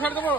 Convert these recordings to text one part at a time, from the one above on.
ছাড় দেবো?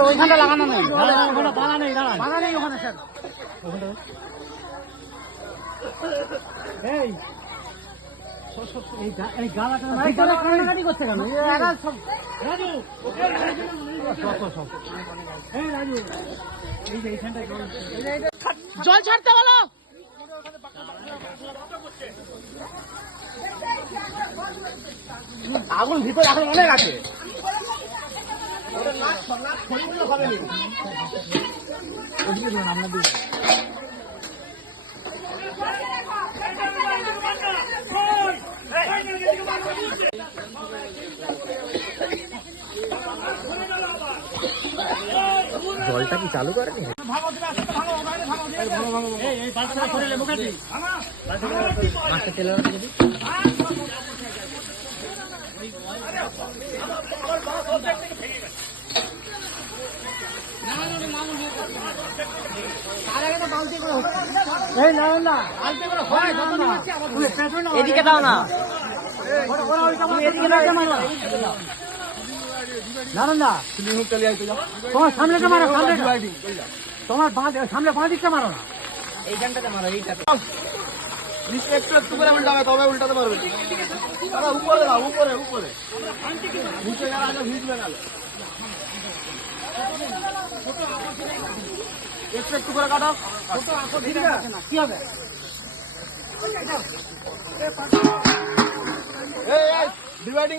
ওইখানটা লাগানো নেই ওখানে বাধা নেই ওখানে স্যার জল- ছাড়তে বলো আগুন ভিতরে এখন অনেক আছে জলটা কি চালু করেনি? মাছটা তেলে এদিকে দাও না। এদিকে দাও। দাঁড়ান না তোমার সামনেটা মারো সামনে তোমার বাঁ সামনে বাঁ দিকটা মারো না। এইখানটাতে মারো এইটাতে। একটু একটু করে উল্টাবে তবে উল্টাতে পারবে। দাদা উপরে দাও উপরে উপরে। নিচে গেলে আগে ভিজবে গেলে একটু একটু করে কাটো। ঠিক আছে কি হবে? এই এই ডিভাইডিং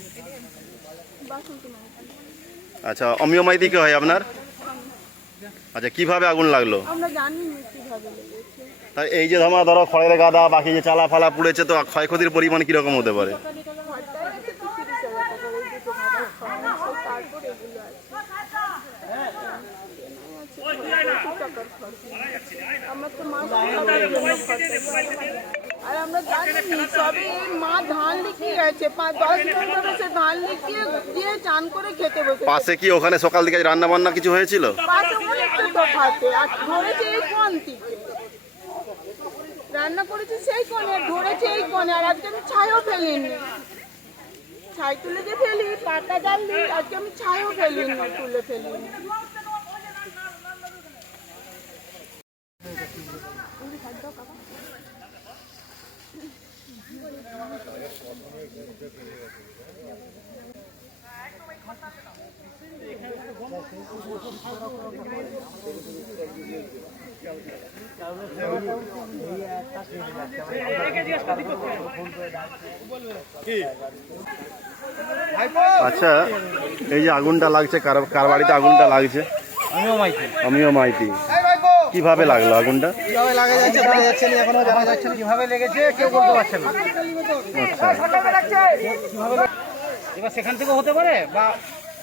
আচ্ছা অমিয় মাইতি কে হয় আপনার? আচ্ছা কীভাবে আগুন লাগল? আমরা জানি কীভাবে লেগেছে। এই যে ধরো ধরো খড়ের গাদা বাকি যে চালা ফালা পুড়েছে তো ক্ষয়ক্ষতির পরিমাণ কীরকম হতে পারে? তো তিরিশ হাজার টাকা ওই দুটো ভাড়া খাওয়া আছে, তারপর এগুলো আছে প্রচুর টাকার খরচ আমার তো মা খাবারের জন্য খরচা আর আমরা জানি সবে মা ধান লিখিয়ে গেছে পাঁচ দশ মিনিট ধরে সে ধান লিখিয়ে দিয়ে চান করে খেতে বসে পাশে কি ওখানে সকাল থেকে রান্না বান্না কিছু হয়েছিল? পাশে অনেকটা তফাতে আর ধরেছে এই কোন রান্না করেছি সেই কোণে ধরেছে এই কোণে আর আজকে আমি ছাইও ফেলিনি। ছাই তুলে যে ফেলি পাতা জাল দিই আজকে আমি ছাইও ফেলিনি তুলে ফেলিনি। আচ্ছা এই যে আগুনটা লাগছে কার কার বাড়িতে আগুনটা লাগছে। আমিও মাইকি। অমিয় মাইতি কীভাবে লাগল আগুনটা? কীভাবে লাগা যাচ্ছে বলা যাচ্ছে না এখনও জানা যাচ্ছে না কীভাবে লেগেছে কেউ বলতে পারছে না। আচ্ছা। এবার সেখান থেকে হতে পারে বা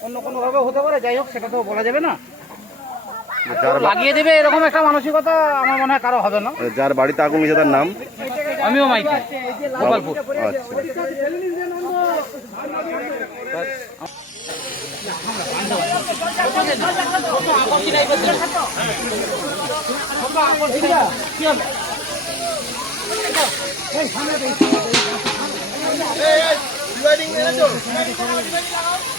অন্য কোনো ভাবে হতে পারে যাই হোক সেটা তো বলা যাবে না। লাগিয়ে দেবে এরকম একটা মানসিকতা আমার মনে হয় কারও হবে না যার বাড়িতে আগুন গেছে তার নাম আমিও মাইকি গোপালপুর আচ্ছা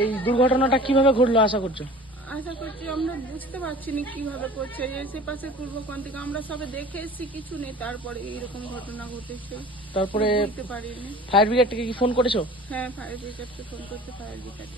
এই দুর্ঘটনাটা কীভাবে ঘটলো আশা করছ? আশা করছি আমরা বুঝতে পারছি না কীভাবে করছে। এই সে পাশে পূর্বকণ থেকে আমরা সবে দেখে এসেছি কিছু নেই। তারপরে এইরকম ঘটনা ঘটেছে। তারপরে বুঝতে পারিনি। ফায়ার ব্রিগেড থেকে কি ফোন করেছ? হ্যাঁ ফায়ার ব্রিগেডকে ফোন করতে ফায়ার ব্রিগেড